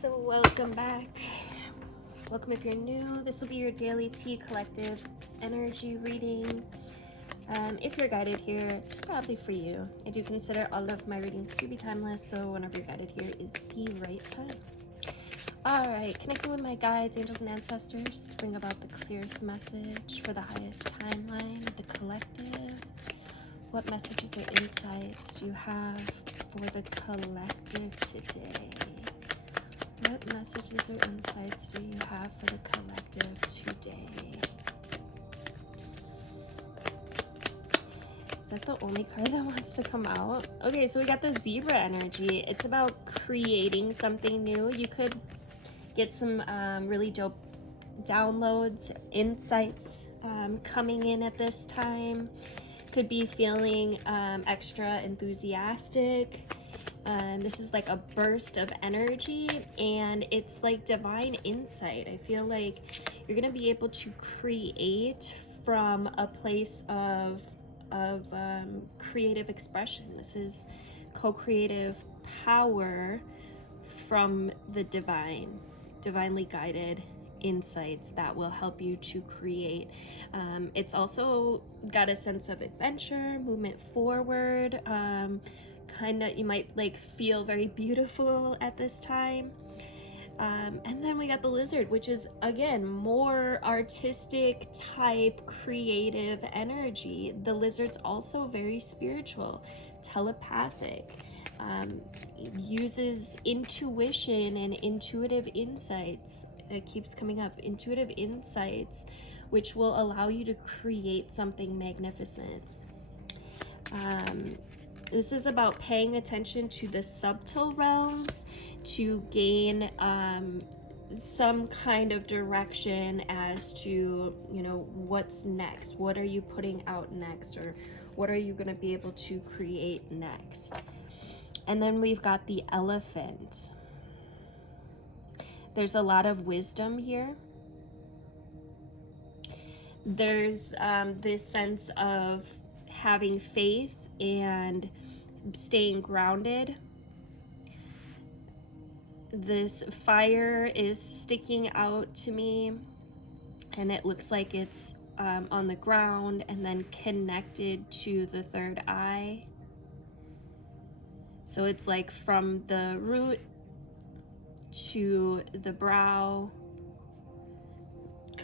So welcome back. Welcome if you're new. This will be your daily T collective energy reading. If you're guided here, it's probably for you. I do consider all of my readings to be timeless, so whenever you're guided here is the right time. Alright, connecting with my guides, angels, and ancestors to bring about the clearest message for the highest timeline of the collective. What messages or insights do you have for the collective today? What messages or insights do you have for the collective today? Is that the only card that wants to come out? Okay, so we got the zebra energy. It's about creating something new. You could get some really dope downloads, insights coming in at this time. Could be feeling extra enthusiastic. This is like a burst of energy, and it's like divine insight. I feel like you're gonna be able to create from a place of creative expression. This is co-creative power from the divinely guided insights that will help you to create. It's also got a sense of adventure, movement forward. Kind of, you might like feel very beautiful at this time. And then we got the lizard, which is again more artistic type creative energy. The lizard's also very spiritual, telepathic, uses intuition and intuitive insights. It keeps coming up, intuitive insights, which will allow you to create something magnificent. This is about paying attention to the subtle realms to gain some kind of direction as to, you know, what's next. What are you putting out next, or what are you going to be able to create next? And then we've got the elephant. There's a lot of wisdom here. There's this sense of having faith and staying grounded. This fire is sticking out to me, and it looks like it's on the ground and then connected to the third eye. So it's like from the root to the brow,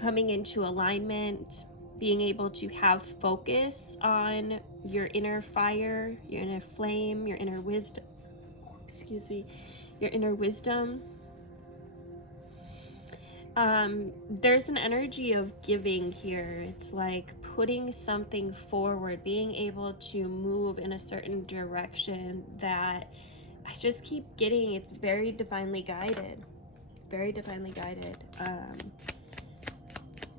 coming into alignment, being able to have focus on your inner fire, your inner flame, your inner wisdom, your inner wisdom. There's an energy of giving here. It's like putting something forward, being able to move in a certain direction that I just keep getting. It's very divinely guided, very divinely guided.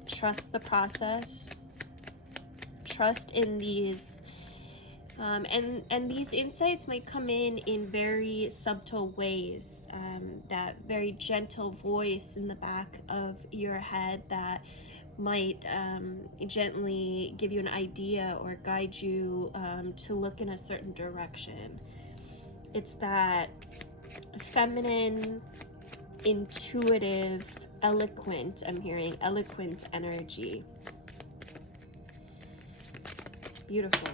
Trust the process, trust in these, and these insights might come in very subtle ways. That very gentle voice in the back of your head that might gently give you an idea or guide you to look in a certain direction. It's that feminine, intuitive, eloquent, I'm hearing eloquent energy. Beautiful.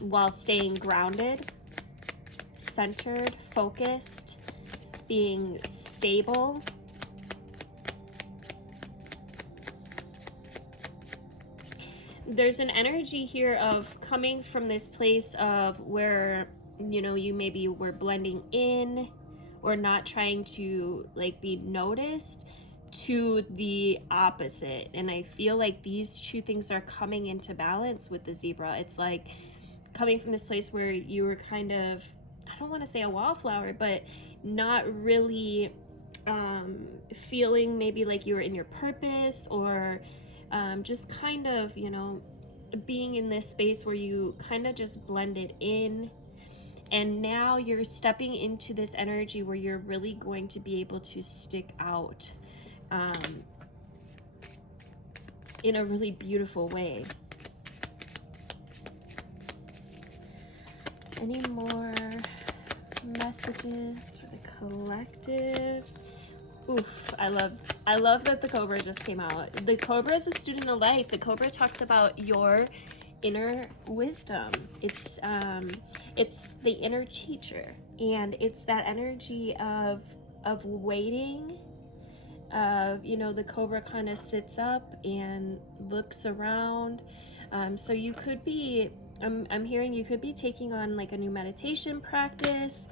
While staying grounded, centered, focused, being stable. There's an energy here of coming from this place of where, you know, you maybe were blending in or not trying to like be noticed, to the opposite. And I feel like these two things are coming into balance with the zebra. It's like coming from this place where you were kind of, I don't want to say a wallflower, but not really feeling maybe like you were in your purpose, or just kind of, you know, being in this space where you kind of just blended in. And now you're stepping into this energy where you're really going to be able to stick out in a really beautiful way. Any more Messages for the collective. Oof, I love that the Cobra just came out. The Cobra is a student of life. The Cobra talks about your inner wisdom. It's the inner teacher, and it's that energy of waiting. You know, the Cobra kind of sits up and looks around. So you could be, I'm hearing you could be taking on like a new meditation practice,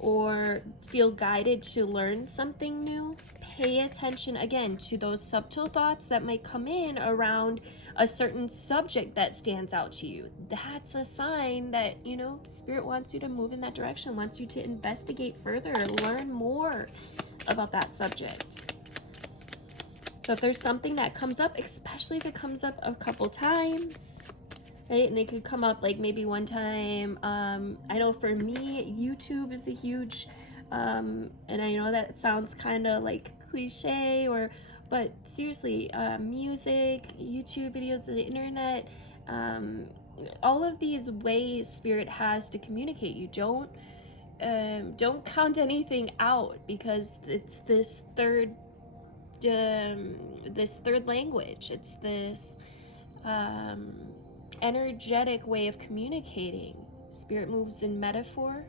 or feel guided to learn something new. Pay attention again to those subtle thoughts that might come in around a certain subject that stands out to you. That's a sign that, you know, Spirit wants you to move in that direction, wants you to investigate further, learn more about that subject. So if there's something that comes up, especially if it comes up a couple times, right? And it could come up like maybe one time. I know for me, YouTube is a huge, and I know that sounds kind of like cliche, but seriously, music, YouTube videos, the internet, all of these ways Spirit has to communicate. You don't count anything out, because it's this third language. It's this energetic way of communicating. Spirit moves in metaphor,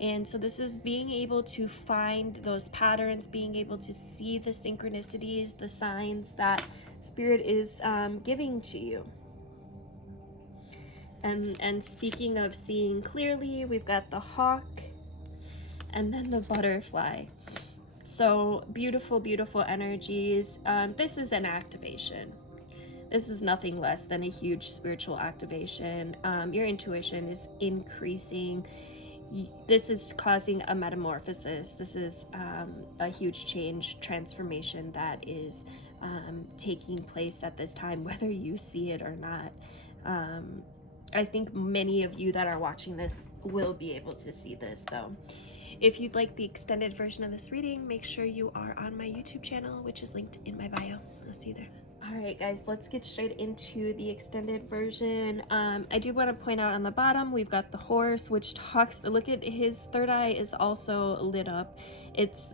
and so this is being able to find those patterns, being able to see the synchronicities, the signs that Spirit is giving to you. And speaking of seeing clearly, we've got the hawk and then the butterfly. So beautiful, beautiful energies. This is an activation. This is nothing less than a huge spiritual activation. Your intuition is increasing. This is causing a metamorphosis. This is a huge change, transformation that is taking place at this time, whether you see it or not. I think many of you that are watching this will be able to see this, though. If you'd like the extended version of this reading, make sure you are on my YouTube channel, which is linked in my bio. I'll see you there. All right, guys, let's get straight into the extended version. I do want to point out on the bottom, we've got the horse, which talks, look at his third eye is also lit up. It's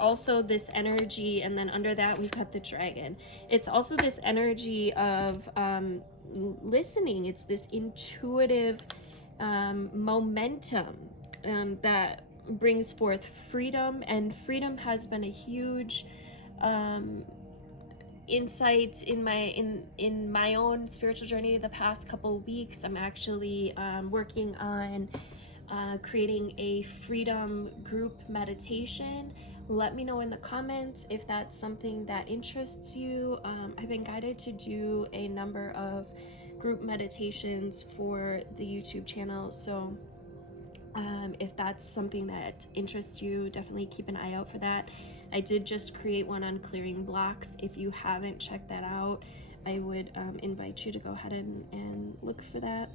also this energy, and then under that, we've got the dragon. It's also this energy of listening. It's this intuitive momentum that brings forth freedom, and freedom has been a huge insight in my own spiritual journey the past couple weeks. I'm actually working on creating a freedom group meditation. Let me know in the comments if that's something that interests you. I've been guided to do a number of group meditations for the YouTube channel, so if that's something that interests you, definitely keep an eye out for that. I did just create one on clearing blocks. If you haven't checked that out, I would invite you to go ahead and look for that.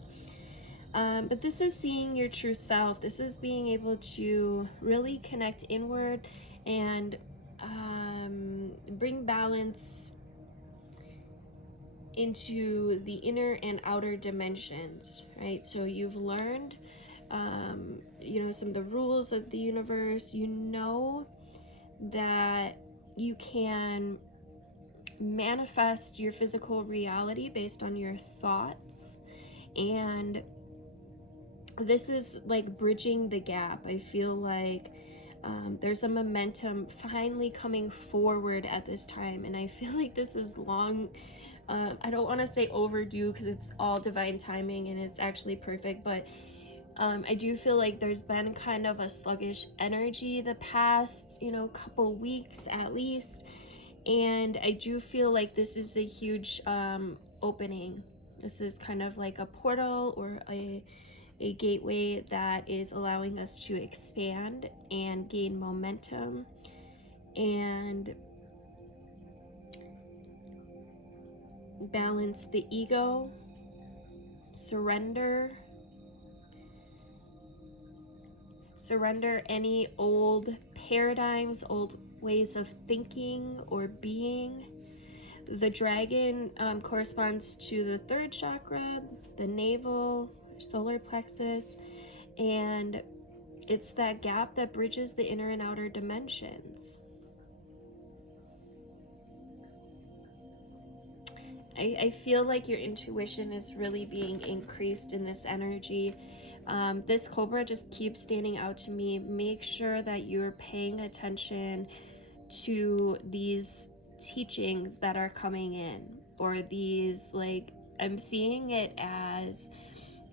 But this is seeing your true self. This is being able to really connect inward and bring balance into the inner and outer dimensions, right? So you've learned you know, some of the rules of the universe. You know that you can manifest your physical reality based on your thoughts, and this is like bridging the gap. I feel like there's a momentum finally coming forward at this time, and I feel like this is long. I don't want to say overdue, because it's all divine timing and it's actually perfect, but I do feel like there's been kind of a sluggish energy the past, you know, couple weeks at least, and I do feel like this is a huge opening. This is kind of like a portal or a gateway that is allowing us to expand and gain momentum and balance the ego, surrender any old paradigms, old ways of thinking or being. The dragon corresponds to the third chakra, the navel, solar plexus, and It's that gap that bridges the inner and outer dimensions. I feel like your intuition is really being increased in this energy. This Cobra just keeps standing out to me. Make sure that you're paying attention to these teachings that are coming in, or these, like, I'm seeing it as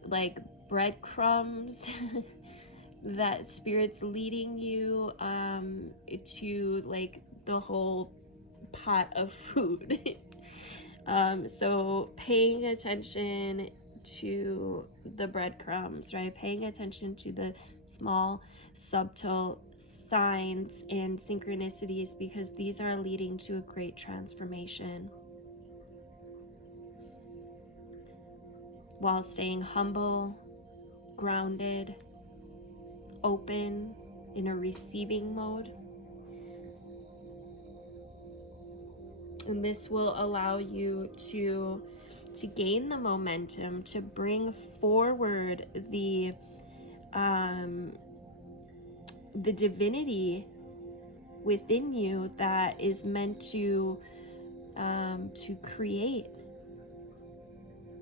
like breadcrumbs that Spirit's leading you to, like, the whole pot of food. So paying attention to the breadcrumbs, right? Paying attention to the small, subtle signs and synchronicities, because these are leading to a great transformation. While staying humble, grounded, open, in a receiving mode. And this will allow you to gain the momentum to bring forward the divinity within you that is meant to create.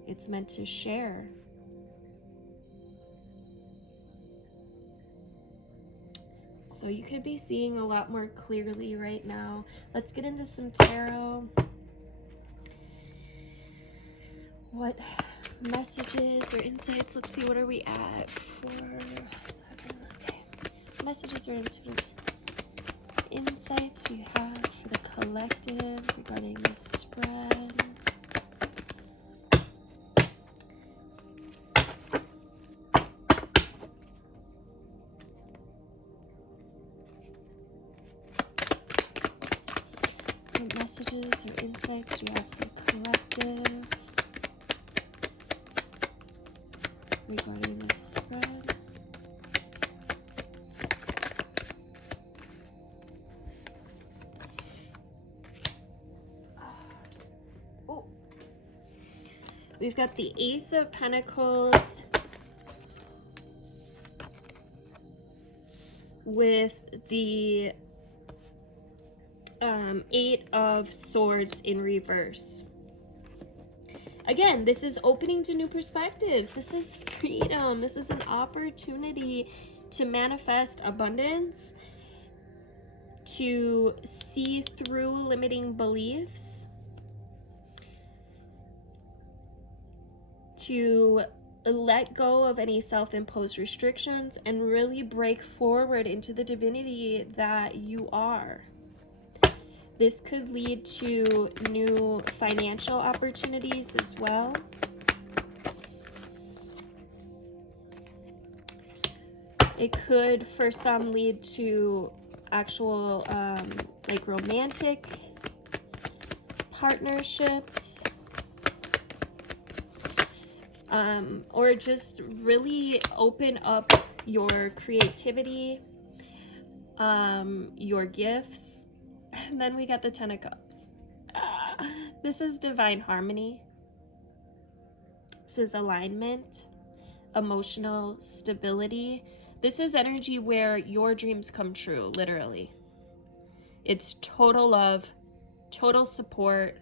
It's meant to share. So you could be seeing a lot more clearly right now. Let's get into some tarot. What messages or insights? Let's see, what are we at for 7? Okay. Messages or insights you have for the collective regarding this spread. What messages or insights you have for the collective regarding this spread. Oh, we've got the Ace of Pentacles with the 8 of Swords in reverse. Again, this is opening to new perspectives. This is freedom. This is an opportunity to manifest abundance, to see through limiting beliefs, to let go of any self-imposed restrictions, and really break forward into the divinity that you are. This could lead to new financial opportunities as well. It could, for some, lead to actual, like, romantic partnerships. Or just really open up your creativity, your gifts. And then we got the 10 of Cups. This is divine harmony. This is alignment, emotional stability. This is energy where your dreams come true, literally. It's total love, total support.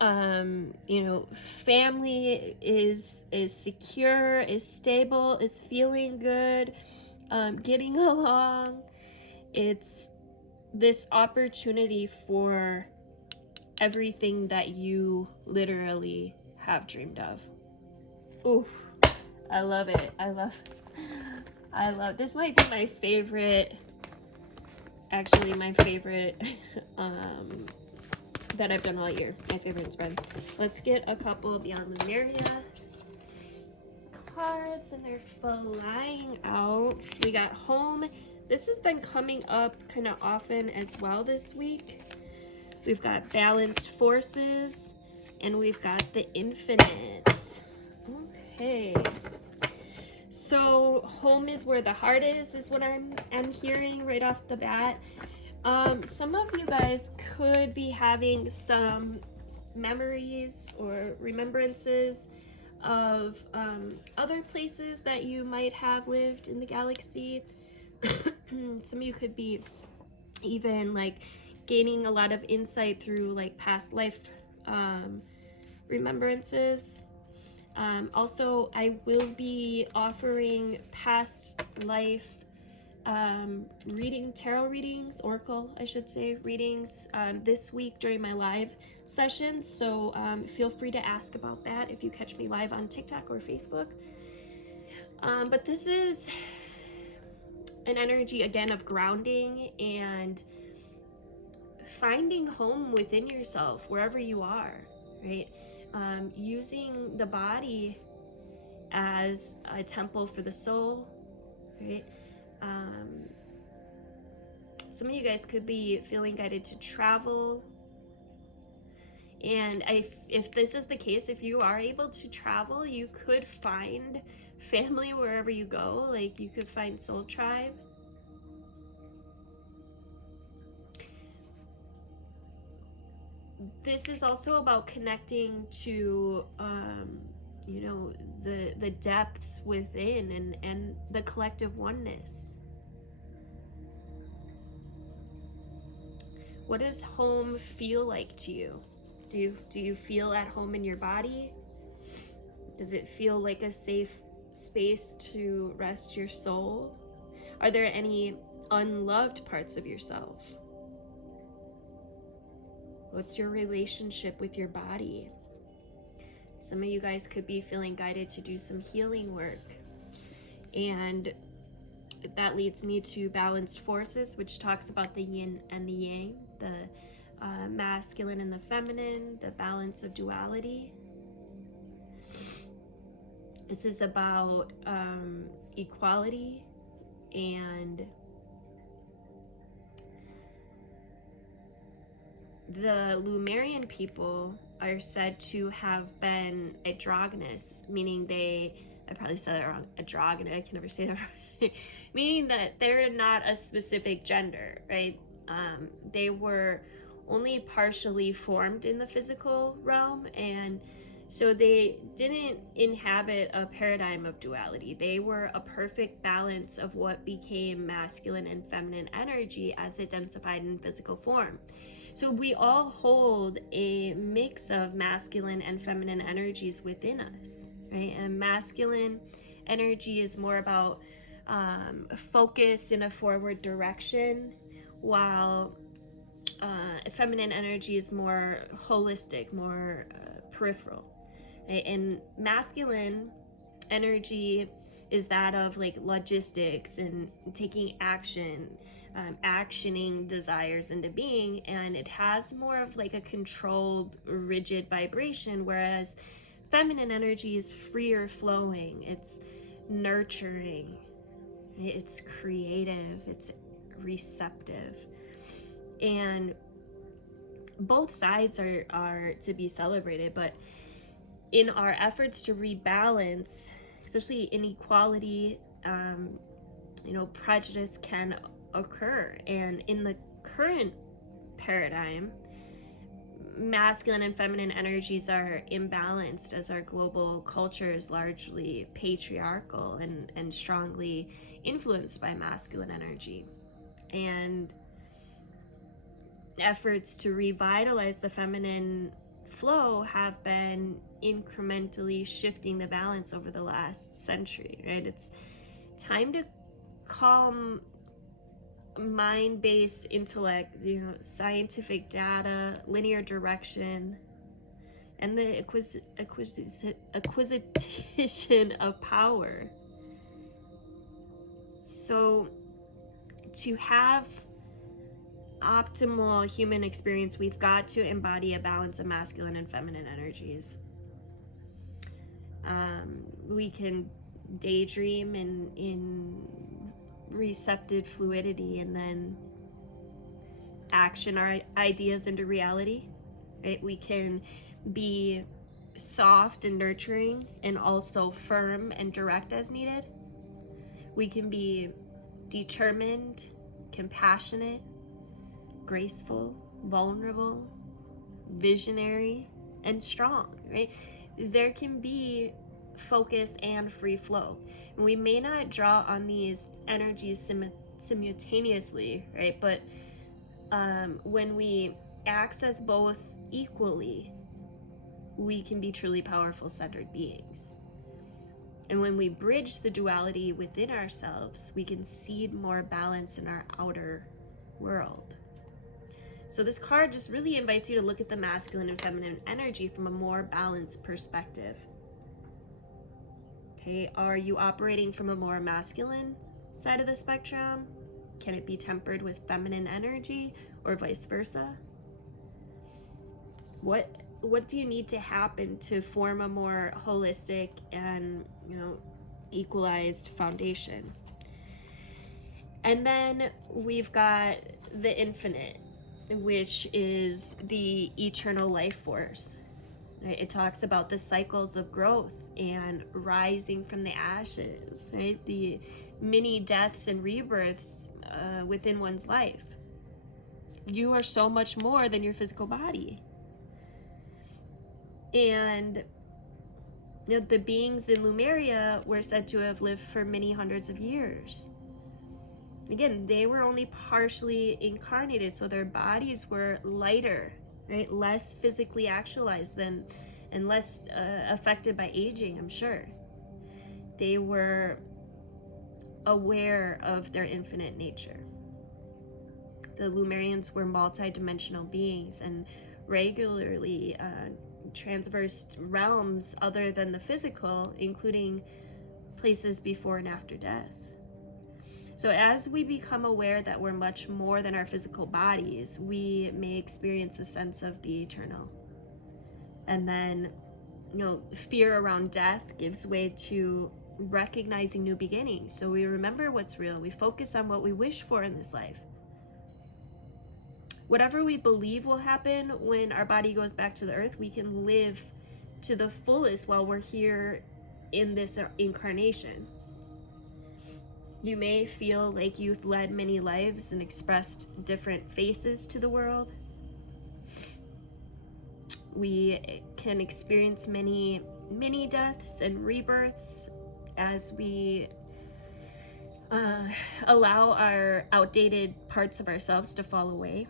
You know, family is secure, is stable, is feeling good, getting along. It's this opportunity for everything that you literally have dreamed of. Ooh, I love it. I love this. Might be my favorite, actually my favorite that I've done all year. My favorite spread. Let's get a couple beyond Lemuria cards, and they're flying out. We got home. This has been coming up kind of often as well this week. We've got balanced forces, and we've got the infinite. Okay. So home is where the heart is what I'm hearing right off the bat. Some of you guys could be having some memories or remembrances of other places that you might have lived in the galaxy. Some of you could be even like gaining a lot of insight through like past life remembrances. Also, I will be offering past life tarot readings, oracle, I should say, readings this week during my live sessions. So feel free to ask about that if you catch me live on TikTok or Facebook. But this is an energy again of grounding and finding home within yourself wherever you are, right? Using the body as a temple for the soul, right? Some of you guys could be feeling guided to travel. And if this is the case, if you are able to travel, you could find family wherever you go. Like you could find soul tribe. This is also about connecting to, you know, the depths within and the collective oneness. What does home feel like to you? Do you feel at home in your body? Does it feel like a safe space to rest your soul? Are there any unloved parts of yourself? What's your relationship with your body? Some of you guys could be feeling guided to do some healing work. And that leads me to balanced forces, which talks about the yin and the yang, the masculine and the feminine, the balance of duality. This is about equality and the Lemurian people are said to have been androgynous, meaning I probably said it wrong, androgynous, I can never say that right, meaning that they're not a specific gender, right? They were only partially formed in the physical realm, and so they didn't inhabit a paradigm of duality. They were a perfect balance of what became masculine and feminine energy as identified in physical form. So we all hold a mix of masculine and feminine energies within us, right? And masculine energy is more about focus in a forward direction, while feminine energy is more holistic, more peripheral. Right? And masculine energy is that of like logistics and taking action, actioning desires into being, and it has more of like a controlled, rigid vibration, whereas feminine energy is freer flowing, it's nurturing, it's creative, it's receptive. And both sides are to be celebrated, but in our efforts to rebalance, especially inequality, you know, prejudice can occur. And in the current paradigm, masculine and feminine energies are imbalanced, as our global culture is largely patriarchal and strongly influenced by masculine energy. And efforts to revitalize the feminine flow have been incrementally shifting the balance over the last century, right? It's time to calm mind-based intellect, you know, scientific data, linear direction, and the acquisition of power. So to have optimal human experience, we've got to embody a balance of masculine and feminine energies. We can daydream in receptive fluidity and then action our ideas into reality, right? We can be soft and nurturing and also firm and direct as needed. We can be determined, compassionate, graceful, vulnerable, visionary, and strong, right? There can be focus and free flow. And we may not draw on these energies simultaneously, right? But when we access both equally, we can be truly powerful centered beings. And when we bridge the duality within ourselves, we can seed more balance in our outer world. So this card just really invites you to look at the masculine and feminine energy from a more balanced perspective. Okay, are you operating from a more masculine side of the spectrum? Can it be tempered with feminine energy, or vice versa? What do you need to happen to form a more holistic and, equalized foundation? And then we've got the infinite, which is the eternal life force. Right? It talks about the cycles of growth and rising from the ashes, right? The many deaths and rebirths within one's life. You are so much more than your physical body. And the beings in Lemuria were said to have lived for many hundreds of years. Again, they were only partially incarnated, so their bodies were lighter, right? Less physically actualized and less affected by aging, I'm sure. They were aware of their infinite nature. The Lemurians were multi-dimensional beings and regularly transversed realms other than the physical, including places before and after death. So as we become aware that we're much more than our physical bodies, we may experience a sense of the eternal. And then, fear around death gives way to recognizing new beginnings. So we remember what's real. We focus on what we wish for in this life. Whatever we believe will happen when our body goes back to the earth, we can live to the fullest while we're here in this incarnation. You may feel like you've led many lives and expressed different faces to the world. We can experience many deaths and rebirths as we allow our outdated parts of ourselves to fall away.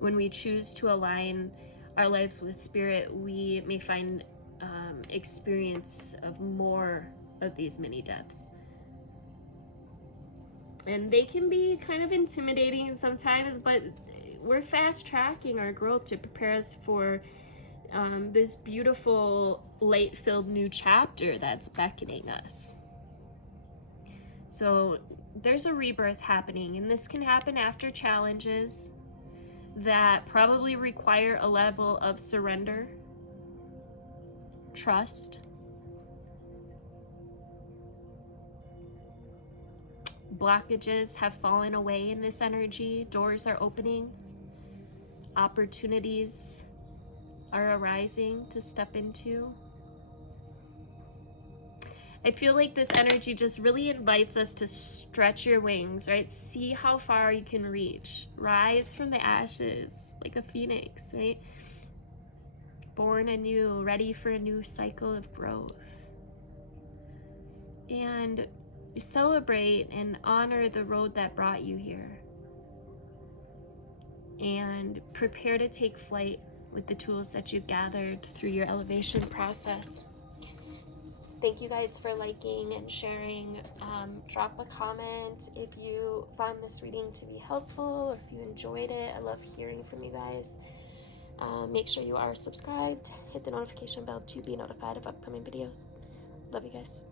When we choose to align our lives with spirit, we may find experience of more of these many deaths. And they can be kind of intimidating sometimes, but we're fast tracking our growth to prepare us for this beautiful light-filled new chapter that's beckoning us. So there's a rebirth happening, and this can happen after challenges that probably require a level of surrender, trust, blockages have fallen away in this energy, doors are opening, opportunities are arising to step into. I feel like this energy just really invites us to stretch your wings, right? See how far you can reach. Rise from the ashes like a phoenix, right? Born anew, ready for a new cycle of growth. And celebrate and honor the road that brought you here. And prepare to take flight with the tools that you've gathered through your elevation process. Thank you guys for liking and sharing. Drop a comment if you found this reading to be helpful or if you enjoyed it. I love hearing from you guys. Make sure you are subscribed. Hit the notification bell to be notified of upcoming videos. Love you guys.